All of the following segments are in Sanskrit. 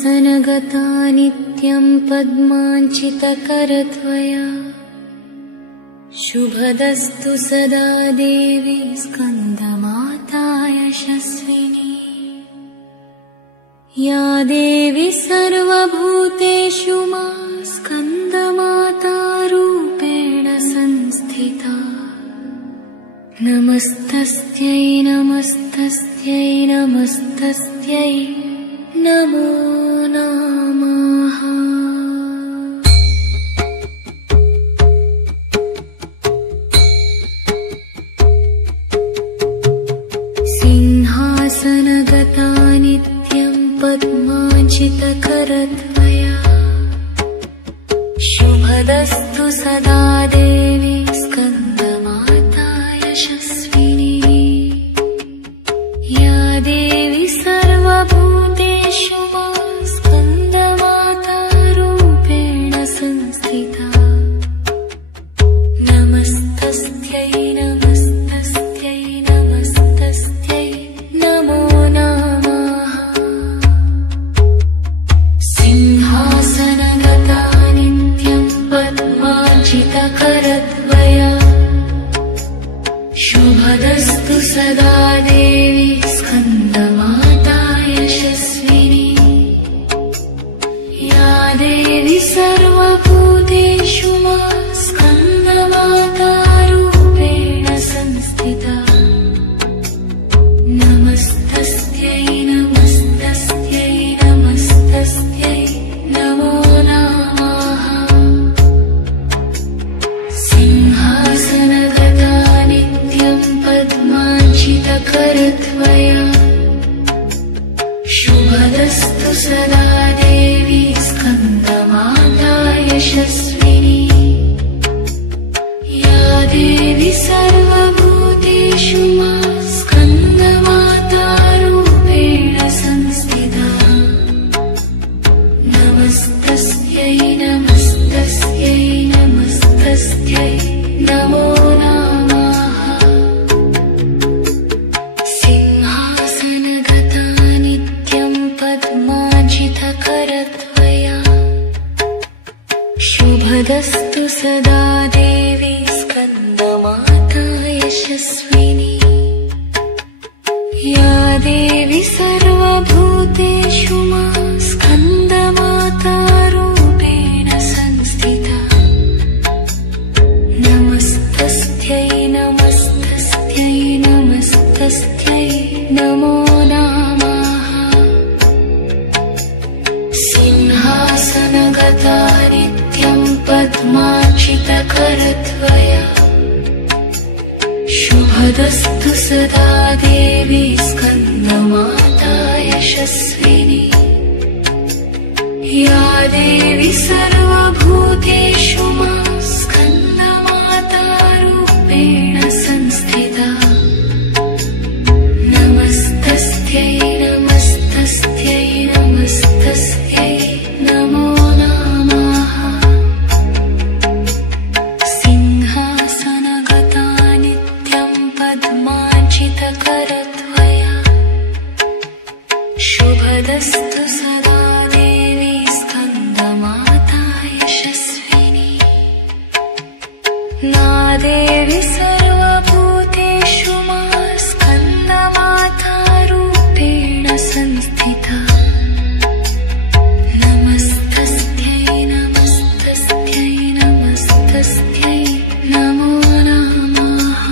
सिंहासनगता नित्यं पद्माञ्चितकरत्वया शुभदस्तु सदा देवी स्कन्दमाता यशस्विनी। या देवी सर्वभूतेषु मा स्कन्दमाता रूपेण संस्थिता। नमस्तस्यै नमस्तस्यै नमस्तस्यै नमो नमः। सिंहासनगता नित्यं पद्माञ्चितकरत्वया शुभदस्तु सदा देवी स्कन्दमाता यशस्विनी। या देवी सर्वभूतेषु मा स्कन्दमाता रूपेण संस्थिता। नमस्तस्यै नमस्तस्यै नमस्तस्यै नमो नमः। सिंहासनगता नित्यं पद्माञ्चितकरत्वया शुभदस्तु सदा देवी स्कन्दमाता यशस्विनी। या देवी सर्वभूतेषु मा स्कन्दमाता रूपेण संस्थिता। नमस्तस्यै नमस्तस्यै नमस्तस्यै नमो नमः। सिंहासनगता नित्यं पद्माञ्चितकरत्वया शुभदस्तु सदा देवी स्कन्दमाता यशस्विनी। या देवी सर्वभूतेषु मा स्कन्दमाता रूपेण संस्थिता। नमस्तस्यै नमस्तस्यै नमस्तस्यै नमो नमः। सिंहासनगता नित्यं पद्माञ्चितकरत्वया शुभदस्तु सदा देवी स्कन्दमाता यशस्विनी। या देवी सर्वभूतेषु मा स्कन्दमाता रूपेण संस्थिता। नमस्तस्यै नमस्तस्यै नमस्तस्यै नमो नमः। सिंहासनगता नित्यं पद्माञ्चितकरत्वया शुभदस्तु सदा देवी स्कन्दमाता यशस्विनी। या देवी सर्वभूतेषु मा स्कन्दमाता रूपेण संस्थिता। नमस्तस्यै नमस्तस्यै नमस्तस्यै नमो नमः। सिंहासनगता नित्यं पद्माञ्चितकरत्वया शुभदस्तु सदा देवी स्कन्दमाता यशस्विनी। ना देवी सर्वभूतेषु मा स्कन्दमाता रूपेण संस्थिता। नमस्तस्यै नमस्तस्यै नमस्तस्यै नमो नमः।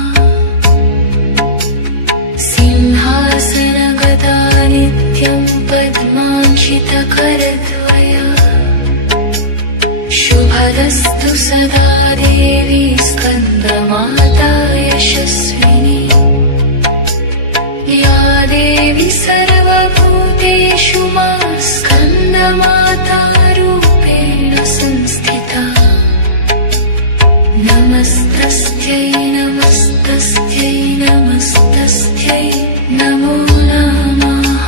सिंहासनगता नित्यं पद्माञ्चितकरत्वया शुभदस्तु सदा देवी स्कन्दमाता यशस्विनी। या देवी सर्वभूतेषु मा स्कन्दमाता रूपेण संस्थिता। नमस्तस्यै नमस्तस्यै नमस्तस्यै नमो नमः।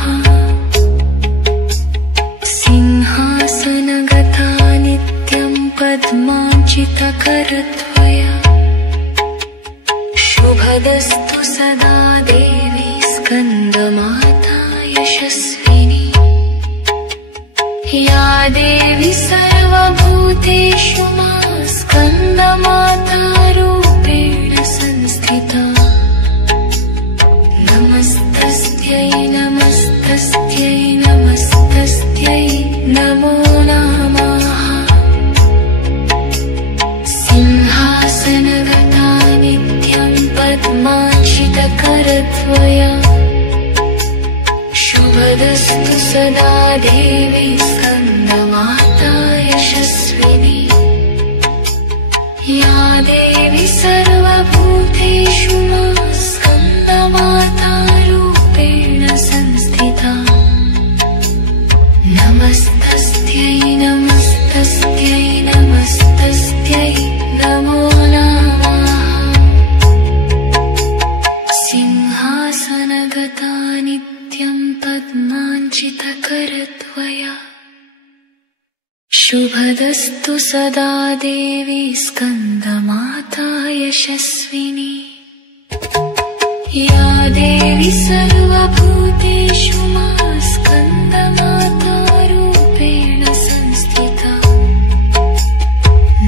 सिंहासनगता नित्यं पद्माञ्चितकरत्वया शुभदस्तु सदा देवी स्कन्दमाता यशस्विनी। देवी सर्वभूतेषु मा स्कन्दमातारूपेण संस्थिता नमस्तस्यै नमस्तस्यै नमस्तस्यै नमो नमः सिंहासनगता नित्यं पद्मार्चितकरत्वया शुभदस्तु सदा देवी स्कन्दमाता यशस्विनी या देवी सर्वभूतेषु मा स्कन्दमातारूपेण संस्थिता नमस्तस्यै नमस्तस्यै नमस्तस्यै नमो नमः सिंहासनगता नित्यं पद्मार्चितकरत्वया शुभदस्तु सदा देवी स्कन्दमाता यशस्विनी या देवी सर्वभूतेषु मा स्कन्दमातारूपेण संस्थिता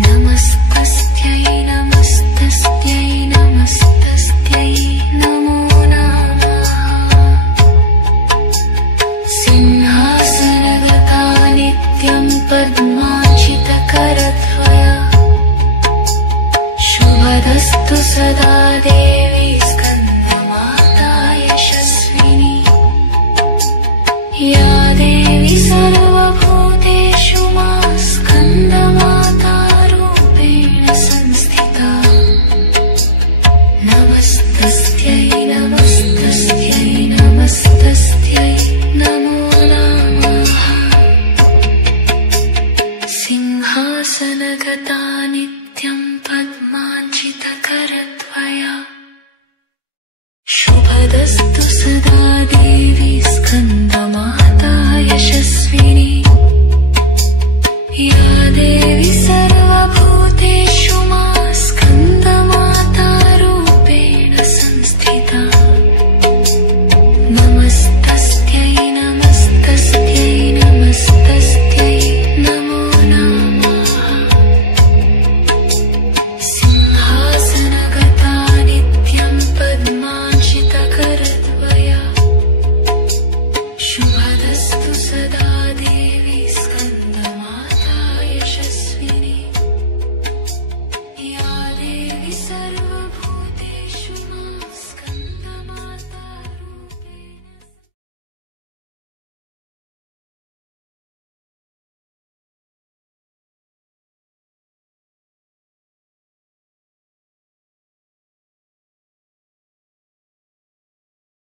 नमस्तस्यै नमस्तस्यै नमस्तस्यै नमो नमः सिंहासनगता नित्यं पद्मार्चितकरत्वया शुभदस्तु सदा देवी स्कन्दमाता यशस्विनी या देवी सर्वभूतेषु मा स्कन्दमातारूपेण संस्थिता नमस्तस्यै नमस्तस्यै नमस्तस्यै नमो नमः सिंहासनगता नित्यं पद्मार्चितकरत्वया शुभदस्तु सदा देवी स्कन्दमाता यशस्विनी या देवी सर्वभूतेषु